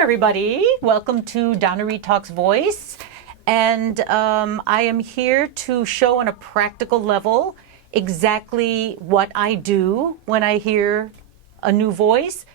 everybody. Welcome to Donna Reid Talks Voice. And I am here to show on a practical level exactly what I do when I hear a new voice.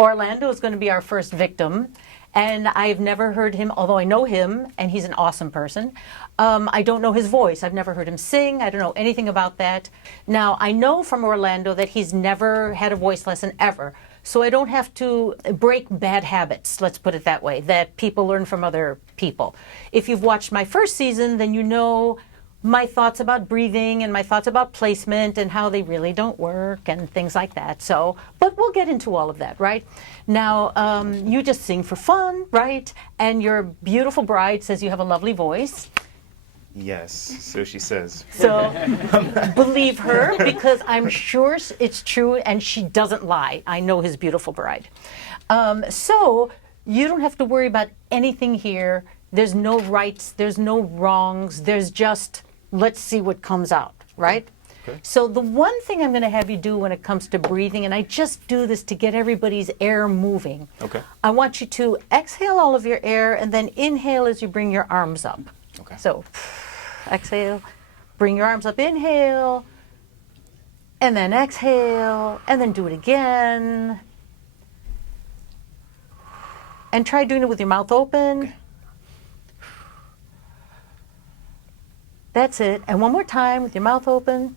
Orlando is going to be our first victim. And I've never heard him, although I know him, and he's an awesome person. I don't know his voice. I've never heard him sing. I don't know anything about that. Now, I know from Orlando that he's never had a voice lesson ever. So I don't have to break bad habits, let's put it that way, that people learn from other people. If you've watched my first season, then you know my thoughts about breathing and my thoughts about placement and how they really don't work and things like that. So, but we'll get into all of that, right? Now, you just sing for fun, right? And your beautiful bride says you have a lovely voice. Yes, so she says. So believe her, because I'm sure it's true and she doesn't lie. I know his beautiful bride. So you don't have to worry about anything here. There's no rights, there's no wrongs, there's just, let's see what comes out, right? Okay. So the one thing I'm going to have you do when it comes to breathing, and I just do this to get everybody's air moving. Okay. I want you to exhale all of your air and then inhale as you bring your arms up. Okay. So exhale, bring your arms up, inhale, and then exhale, and then do it again. And try doing it with your mouth open. Okay. That's it. And one more time with your mouth open.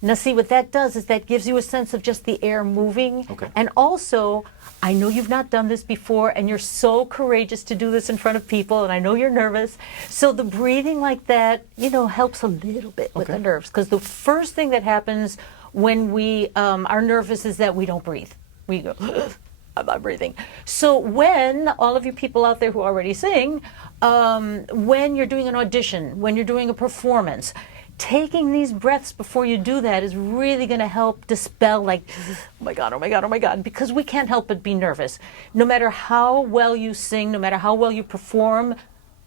Now see, what that does is that gives you a sense of just the air moving. Okay. And also, I know you've not done this before and you're so courageous to do this in front of people, and I know you're nervous. So the breathing like that, helps a little bit with the nerves, because the first thing that happens when we are nervous is that we don't breathe. We go, I'm not breathing. So when, all of you people out there who already sing, when you're doing an audition, when you're doing a performance, taking these breaths before you do that is really going to help dispel, like, oh my God, oh my God, oh my God, because we can't help but be nervous. No matter how well you sing, no matter how well you perform,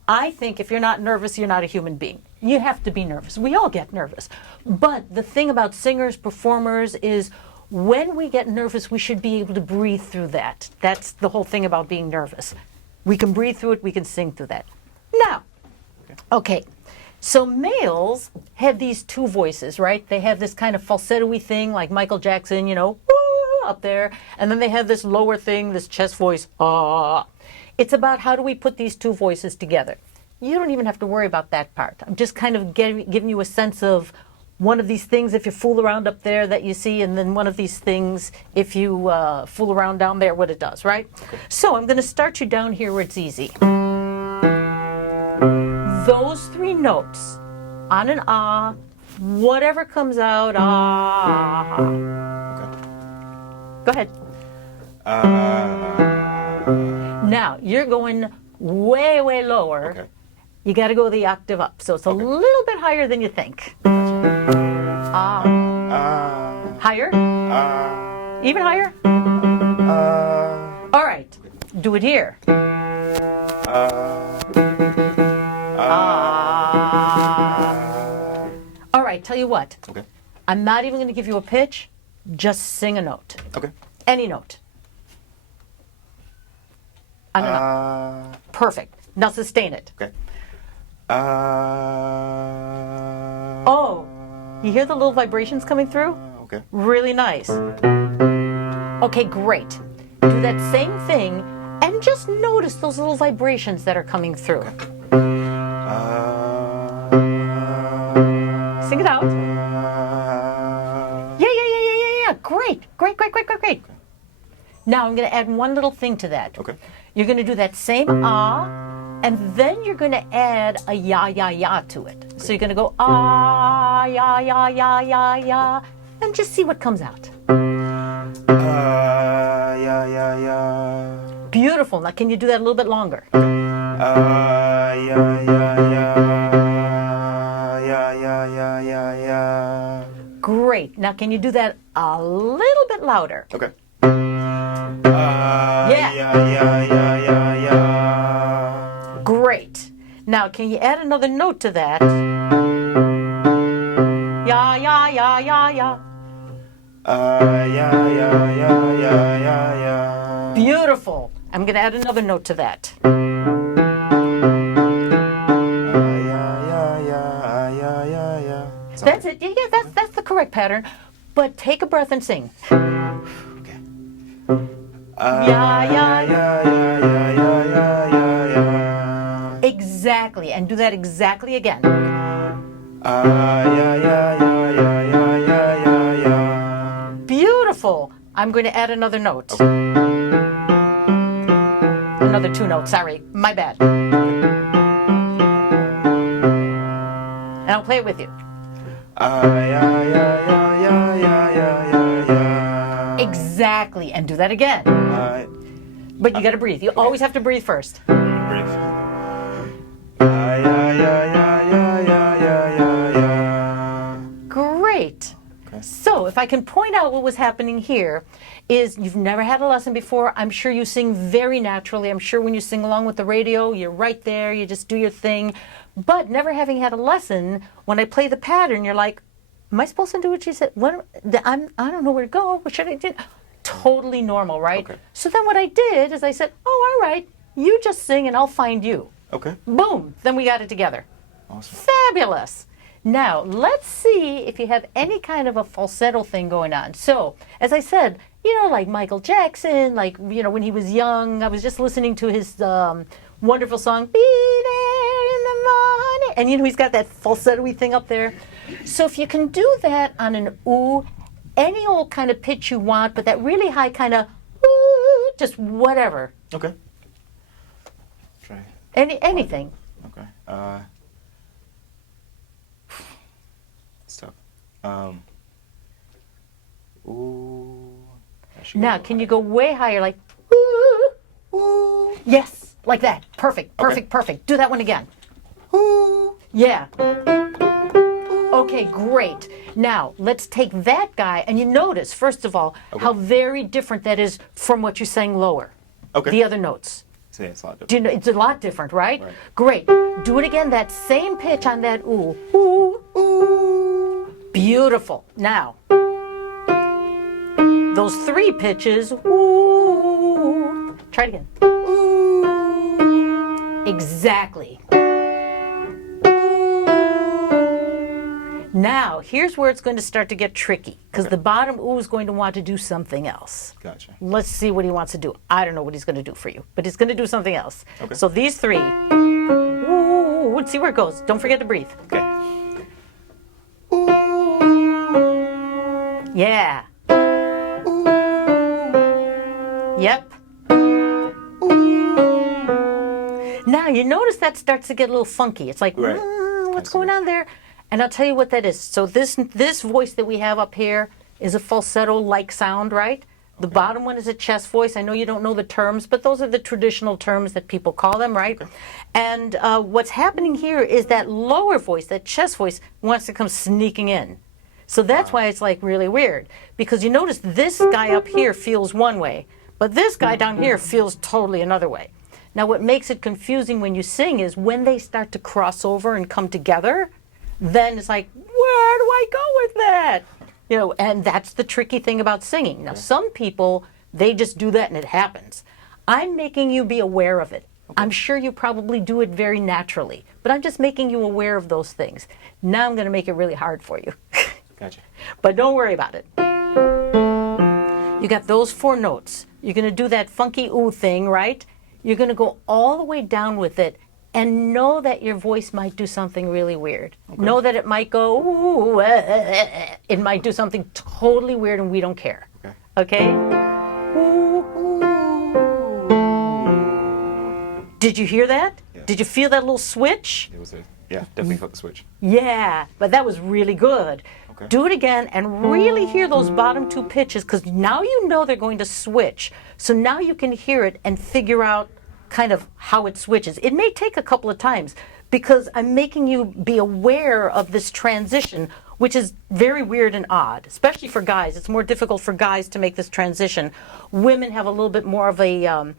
I think if you're not nervous, you're not a human being. You have to be nervous. We all get nervous. But the thing about singers, performers is when we get nervous, we should be able to breathe through that. That's the whole thing about being nervous. We can breathe through it, we can sing through that. Now, okay. So males have these two voices, right? They have this kind of falsetto-y thing like Michael Jackson, woo, up there. And then they have this lower thing, this chest voice, ah. It's about how do we put these two voices together. You don't even have to worry about that part. I'm just kind of giving you a sense of one of these things if you fool around up there that you see, and then one of these things if you fool around down there, what it does, right? Okay. So I'm going to start you down here where it's easy. Those three notes, on and ah, whatever comes out, ah. Okay. Go ahead. Now, you're going way, way lower. Okay. You got to go the octave up, so it's a little bit higher than you think. Ah. Higher? Even higher? All right, do it here. All right, tell you what. Okay. I'm not even going to give you a pitch. Just sing a note. Okay. Any note. On and up. Perfect. Now sustain it. Okay. Oh, you hear the little vibrations coming through? Okay. Really nice. Okay, great. Do that same thing and just notice those little vibrations that are coming through. Okay. Sing it out. Yeah. Great. Now I'm going to add one little thing to that. Okay. You're going to do that same ah, and then you're going to add a ya to it. Okay. So you're going to go ah, ya, and just see what comes out. Yeah. Beautiful. Now can you do that a little bit longer? Yeah. Great. Now can you do that a little bit louder? Okay. Yeah. Yeah. Great. Now can you add another note to that? Ya. Yeah, yeah, yeah, yeah, yeah, yeah. Beautiful. I'm going to add another note to that. Yeah, yeah, yeah, yeah, yeah, yeah. That's it. Yeah, that's the correct pattern. But take a breath and sing. Okay. Yeah, yeah. Yeah, yeah, yeah, yeah, yeah, yeah, yeah. Exactly. And do that exactly again. Yeah, yeah, yeah, yeah, yeah, yeah, yeah, yeah. Beautiful. I'm going to add another note. Okay. Another 2 notes. Sorry. My bad. And I'll play it with you. Yeah, yeah, yeah, yeah, yeah, yeah, yeah, yeah. Exactly. And do that again. But you got to breathe. You always have to breathe first. Breathe. Yeah, yeah, yeah, yeah, yeah, yeah, yeah, yeah. Great. Okay. So if I can point out what was happening here is you've never had a lesson before. I'm sure you sing very naturally. I'm sure when you sing along with the radio, you're right there. You just do your thing. But never having had a lesson, when I play the pattern, you're like, am I supposed to do what she said? I don't know where to go. What should I do? Totally normal, right? Okay. So then what I did is I said, oh, all right, you just sing and I'll find you. Okay. Boom. Then we got it together. Awesome. Fabulous. Now, let's see if you have any kind of a falsetto thing going on. So, as I said, like Michael Jackson, like, when he was young, I was just listening to his wonderful song, Be There in the Morning. And, he's got that falsetto-y thing up there. So if you can do that on an ooh, any old kind of pitch you want, but that really high kind of ooh, just whatever. Okay. Try. Anything. Okay. It's tough. Ooh. Now, can you go way higher, like ooh, ooh? Yes, like that. Perfect, perfect, perfect. Do that one again. Ooh. Yeah. Okay, great. Now, let's take that guy, and you notice, first of all, how very different that is from what you sang lower. Okay. The other notes. See, it's a lot different. Do you know, it's a lot different, right? Right. Great. Do it again, that same pitch on that ooh. Ooh. Ooh. Beautiful. Now, those 3 pitches, ooh. Try it again. Ooh. Exactly. Now, here's where it's going to start to get tricky, because the bottom ooh is going to want to do something else. Gotcha. Let's see what he wants to do. I don't know what he's going to do for you, but he's going to do something else. Okay. So these 3, ooh, let's see where it goes. Don't forget to breathe. Okay. Yeah. Yep. Now, you notice that starts to get a little funky. It's like, Right. What's going on there? And I'll tell you what that is. So this voice that we have up here is a falsetto-like sound, right? The bottom one is a chest voice. I know you don't know the terms, but those are the traditional terms that people call them, right? Okay. And what's happening here is that lower voice, that chest voice, wants to come sneaking in. So that's why it's like really weird. Because you notice this guy up here feels one way, but this guy down here feels totally another way. Now what makes it confusing when you sing is when they start to cross over and come together, then it's like, where do I go with that? And that's the tricky thing about singing. Now, some people, they just do that and it happens. I'm making you be aware of it. I'm sure you probably do it very naturally, but I'm just making you aware of those things. Now I'm going to make it really hard for you. Gotcha. But don't worry about it. You got those 4 notes. You're going to do that funky ooh thing, right? You're going to go all the way down with it. And know that your voice might do something really weird. Okay. Know that it might go, ooh, it might do something totally weird and we don't care. Okay? Ooh, ooh. Did you hear that? Yeah. Did you feel that little switch? It was definitely felt the switch. Yeah, but that was really good. Okay. Do it again and really hear those bottom 2 pitches, because now you know they're going to switch. So now you can hear it and figure out kind of how it switches. It may take a couple of times because I'm making you be aware of this transition, which is very weird and odd, especially for guys. It's more difficult for guys to make this transition. Women have a little bit more of a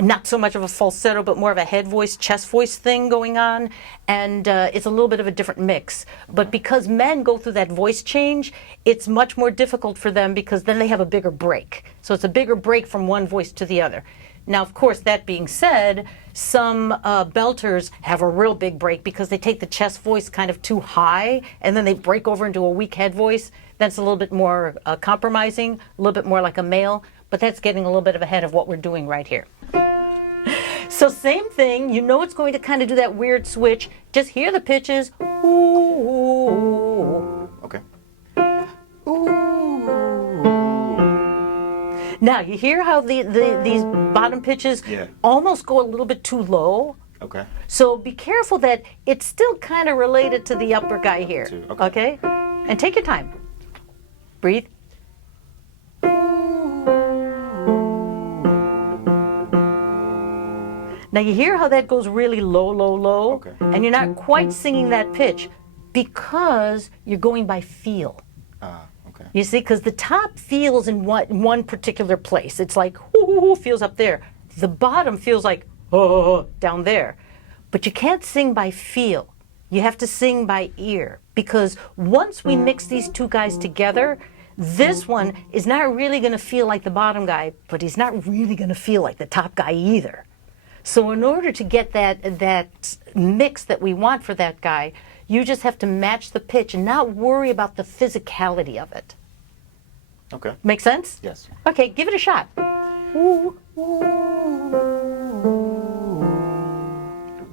not so much of a falsetto, but more of a head voice, chest voice thing going on. And it's a little bit of a different mix. But because men go through that voice change, it's much more difficult for them because then they have a bigger break. So it's a bigger break from one voice to the other. Now, of course, that being said, some belters have a real big break because they take the chest voice kind of too high and then they break over into a weak head voice. That's a little bit more compromising, a little bit more like a male, but that's getting a little bit ahead of what we're doing right here. So same thing, you know it's going to kind of do that weird switch. Just hear the pitches. Ooh. Okay. Ooh. Now, you hear how these bottom pitches almost go a little bit too low? Okay. So be careful that it's still kind of related to the upper guy here. Okay? And take your time. Breathe. Now you hear how that goes really low, low, low? Okay. And you're not quite singing that pitch because you're going by feel. Okay. You see, because the top feels in one particular place. It's like, ooh, feels up there. The bottom feels like, oh, down there. But you can't sing by feel. You have to sing by ear. Because once we mix these two guys together, this one is not really going to feel like the bottom guy, but he's not really going to feel like the top guy either. So in order to get that mix that we want for that guy, you just have to match the pitch and not worry about the physicality of it. Okay. Make sense? Yes. Okay, give it a shot.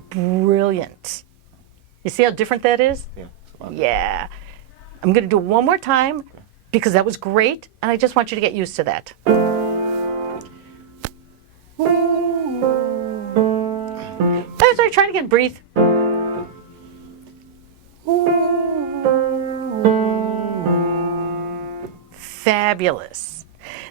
Brilliant. You see how different that is? Yeah. Yeah. I'm going to do it one more time because that was great, and I just want you to get used to that. Sorry, try it again. Breathe. Fabulous.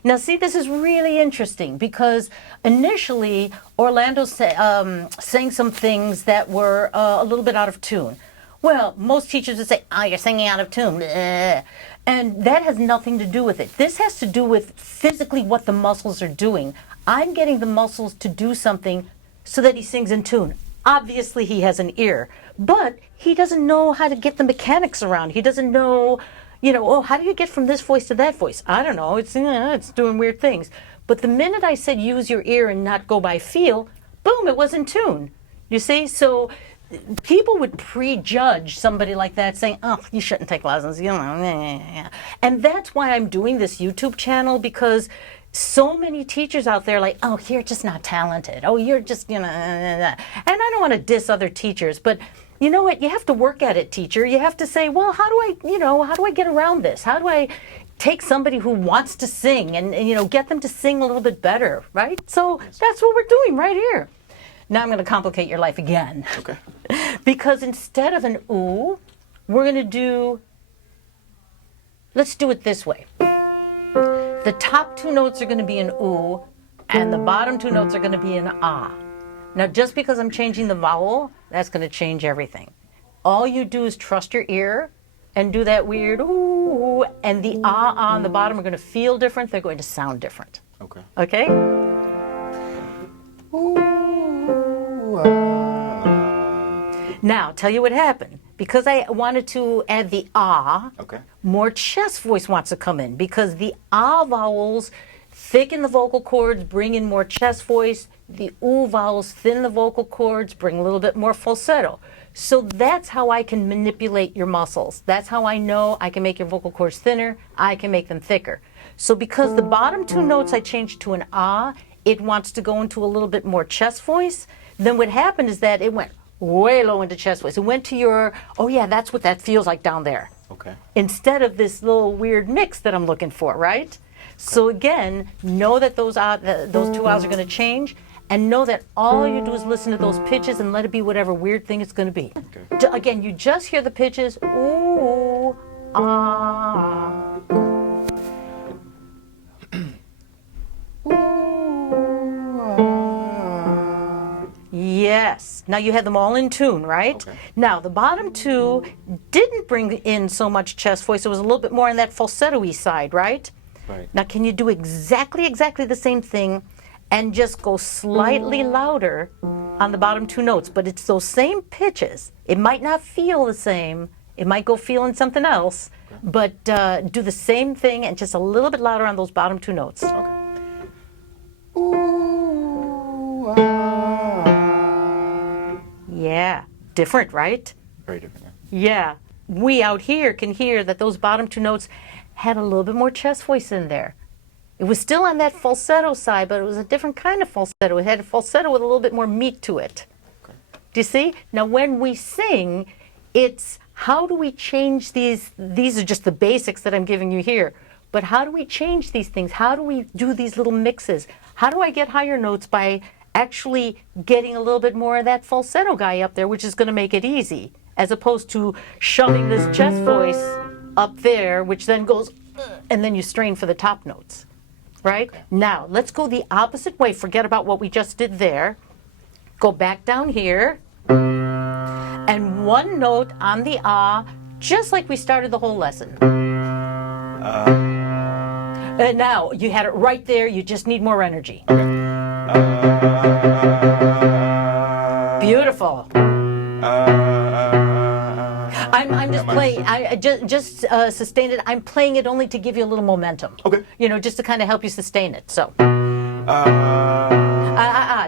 Now, see, this is really interesting because initially Orlando sang some things that were a little bit out of tune. Well, most teachers would say, oh, you're singing out of tune. And that has nothing to do with it. This has to do with physically what the muscles are doing. I'm getting the muscles to do something so that he sings in tune. Obviously, he has an ear, but he doesn't know how to get the mechanics around. He doesn't know, oh, how do you get from this voice to that voice? I don't know. It's doing weird things. But the minute I said use your ear and not go by feel, boom, it was in tune. You see? So people would prejudge somebody like that saying, oh, you shouldn't take lessons. And that's why I'm doing this YouTube channel, because so many teachers out there like, oh, you're just not talented. Oh, you're just, And I don't want to diss other teachers, but you know what? You have to work at it, teacher. You have to say, well, how do I get around this? How do I take somebody who wants to sing and get them to sing a little bit better, right? So that's what we're doing right here. Now I'm going to complicate your life again. Okay. Because instead of an ooh, we're going to do, let's do it this way. The top two notes are going to be an ooh, and the bottom two notes are going to be an ah. Now, just because I'm changing the vowel, that's going to change everything. All you do is trust your ear and do that weird ooh, and the ah on the bottom are going to feel different. They're going to sound different. Okay. Okay? Ooh, Now, tell you what happened. Because I wanted to add the ah, okay. more chest voice wants to come in, because the ah vowels thicken the vocal cords, bring in more chest voice. The oo vowels thin the vocal cords, bring a little bit more falsetto. So that's how I can manipulate your muscles. That's how I know I can make your vocal cords thinner, I can make them thicker. So because the bottom two notes I changed to an ah, it wants to go into a little bit more chest voice. Then what happened is that it went way low into chest voice. It went to your, oh yeah, that's what that feels like down there. Okay. Instead of this little weird mix that I'm looking for, right? Okay. So again, know that those two ahs are going to change, and know that all you do is listen to those pitches and let it be whatever weird thing it's going to be. Okay. Again, you just hear the pitches, ooh, ah. Yes. Now you had them all in tune, right? Okay. Now the bottom two didn't bring in so much chest voice. It was a little bit more on that falsetto-y side, right? Right. Now can you do exactly the same thing and just go slightly louder on the bottom two notes. But it's those same pitches. It might not feel the same. It might go feeling something else, but do the same thing and just a little bit louder on those bottom two notes. Okay. Ooh, ah. Yeah, different, right? Very different, yeah. Yeah. We out here can hear that those bottom two notes had a little bit more chest voice in there. It was still on that falsetto side, but it was a different kind of falsetto. It had a falsetto with a little bit more meat to it. Okay. Do you see? Now, when we sing, it's how do we change these? These are just the basics that I'm giving you here. But how do we change these things? How do we do these little mixes? How do I get higher notes by actually getting a little bit more of that falsetto guy up there, which is going to make it easy, as opposed to shoving this chest voice up there, which then goes, and then you strain for the top notes, right? Okay. Now, let's go the opposite way. Forget about what we just did there. Go back down here, and one note on the ah, just like we started the whole lesson. And now, you had it right there, you just need more energy. Okay. Beautiful. I'm just playing. I just sustained it. I'm playing it only to give you a little momentum. Okay. You know, just to kind of help you sustain it. So.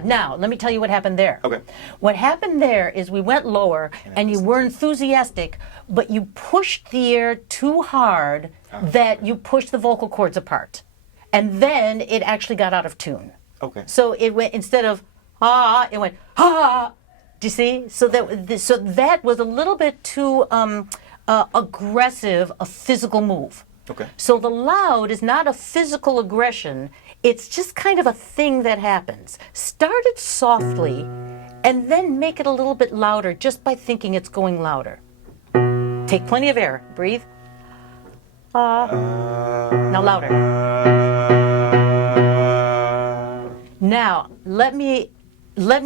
Now, let me tell you what happened there. Okay. What happened there is we went lower, and you were enthusiastic, but you pushed the air too hard that you pushed the vocal cords apart, and then it actually got out of tune. Okay. So it went, instead of ah, it went ah. Do you see? So that was a little bit too aggressive a physical move. Okay. So the loud is not a physical aggression. It's just kind of a thing that happens. Start it softly, and then make it a little bit louder just by thinking it's going louder. Take plenty of air. Breathe. Now louder. Now, let me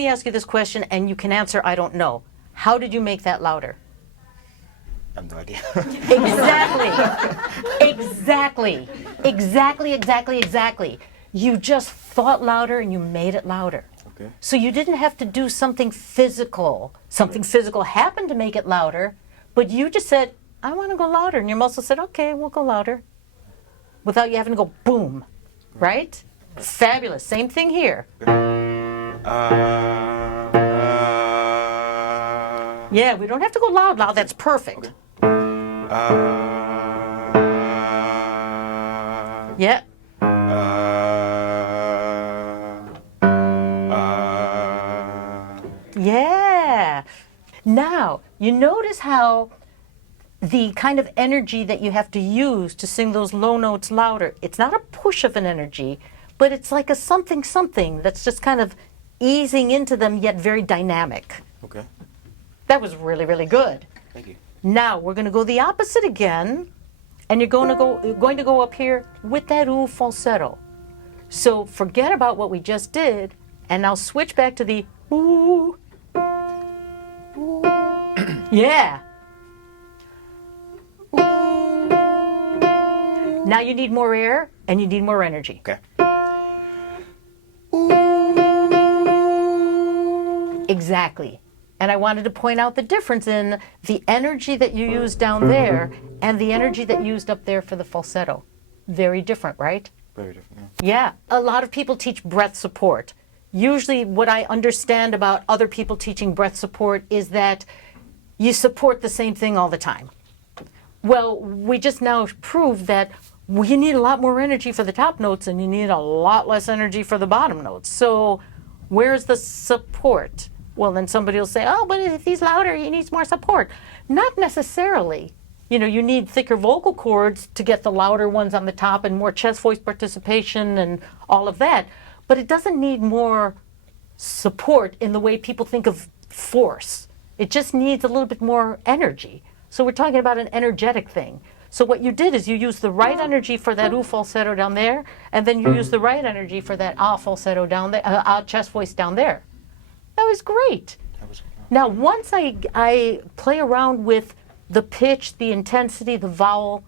ask you this question, and you can answer, I don't know. How did you make that louder? I have no idea. Exactly. You just thought louder and you made it louder. Okay. So you didn't have to do something physical. Something physical happened to make it louder, but you just said, I want to go louder. And your muscle said, okay, we'll go louder. Without you having to go boom, right? Fabulous. Same thing here. Yeah, we don't have to go loud. That's perfect. Yeah. Yeah. Now, you notice how the kind of energy that you have to use to sing those low notes louder, it's not a push of an energy, but it's like a something that's just kind of easing into them, yet very dynamic. Okay. That was really, really good. Thank you. Now we're going to go the opposite again, and you're going to go up here with that ooh falsetto. So forget about what we just did, and now switch back to the ooh. Yeah. Now you need more air, and you need more energy. Okay. Exactly. And I wanted to point out the difference in the energy that you used down there and the energy that you used up there for the falsetto. Very different, right? Very different, Yeah. A lot of people teach breath support. Usually what I understand about other people teaching breath support is that you support the same thing all the time. Well, we just now proved that you need a lot more energy for the top notes and you need a lot less energy for the bottom notes. So where's the support? Well, then somebody will say, oh, but if he's louder, he needs more support. Not necessarily. You know, you need thicker vocal cords to get the louder ones on the top and more chest voice participation and all of that. But it doesn't need more support in the way people think of force. It just needs a little bit more energy. So we're talking about an energetic thing. So what you did is you used the right energy for that ooh falsetto down there, and then you used the right energy for that ah falsetto down there, ah chest voice down there. That was great. Now, once I play around with the pitch, the intensity, the vowel,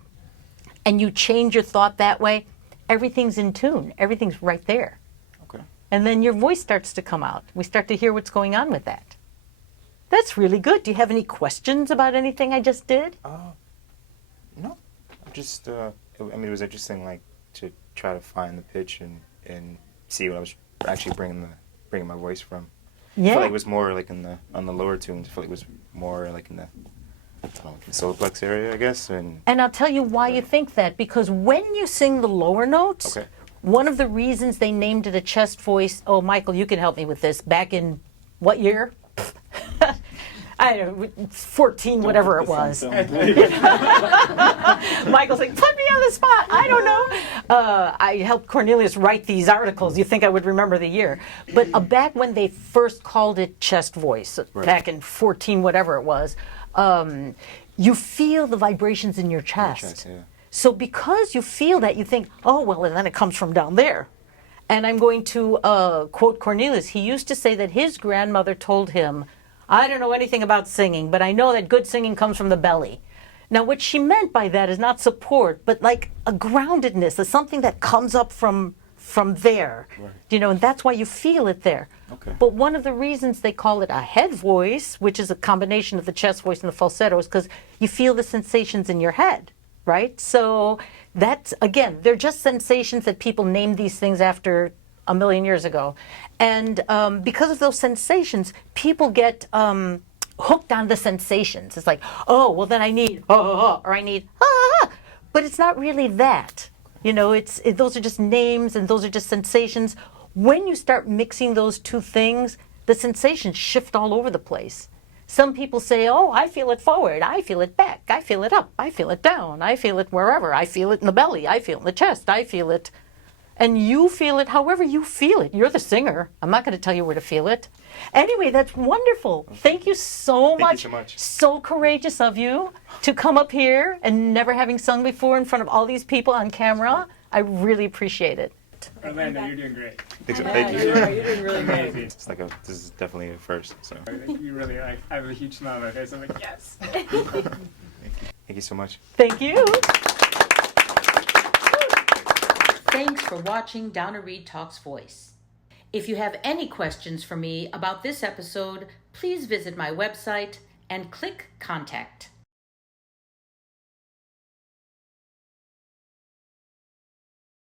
and you change your thought that way, everything's in tune. Everything's right there. Okay. And then your voice starts to come out. We start to hear what's going on with that. That's really good. Do you have any questions about anything I just did? No. Just, I mean, it was interesting, like, to try to find the pitch and see what I was actually bringing my voice from. Yeah. I felt like it was more like on the lower tunes. I felt like it was more like in the, I don't know, like the solar plex area, I guess. And I'll tell you why you think that. Because when you sing the lower notes, okay. one of the reasons they named it a chest voice, oh, Michael, you can help me with this, back in what year? I don't know, 14, whatever it was. Michael's like, put me on the spot. I don't know. I helped Cornelius write these articles. You think I would remember the year. But back when they first called it chest voice, right. back in 14, whatever it was, you feel the vibrations in your chest. Yeah. So because you feel that, you think, oh, well, and then it comes from down there. And I'm going to quote Cornelius. He used to say that his grandmother told him, I don't know anything about singing, but I know that good singing comes from the belly. Now, what she meant by that is not support, but like a groundedness, a something that comes up from there. Right. You know, and that's why you feel it there. Okay. But one of the reasons they call it a head voice, which is a combination of the chest voice and the falsetto, is because you feel the sensations in your head, right? So that's, again, they're just sensations that people named these things after a million years ago. And because of those sensations, people get hooked on the sensations. It's like, oh, well, then I need, or I need, but it's not really that. You know, those are just names and those are just sensations. When you start mixing those two things, the sensations shift all over the place. Some people say, oh, I feel it forward, I feel it back, I feel it up, I feel it down, I feel it wherever, I feel it in the belly, I feel it in the chest, I feel it. And you feel it however you feel it. You're the singer. I'm not going to tell you where to feel it. Anyway, that's wonderful. Thank you so much. Thank you so much. So courageous of you to come up here and never having sung before in front of all these people on camera. I really appreciate it. Orlando, you're doing great. Thank you. You're doing really great. It's like this is definitely a first. So You really like. I have a huge smile on my face. I'm like, yes. thank you so much. Thank you. Thanks for watching Donna Reid Talks Voice. If you have any questions for me about this episode, please visit my website and click Contact.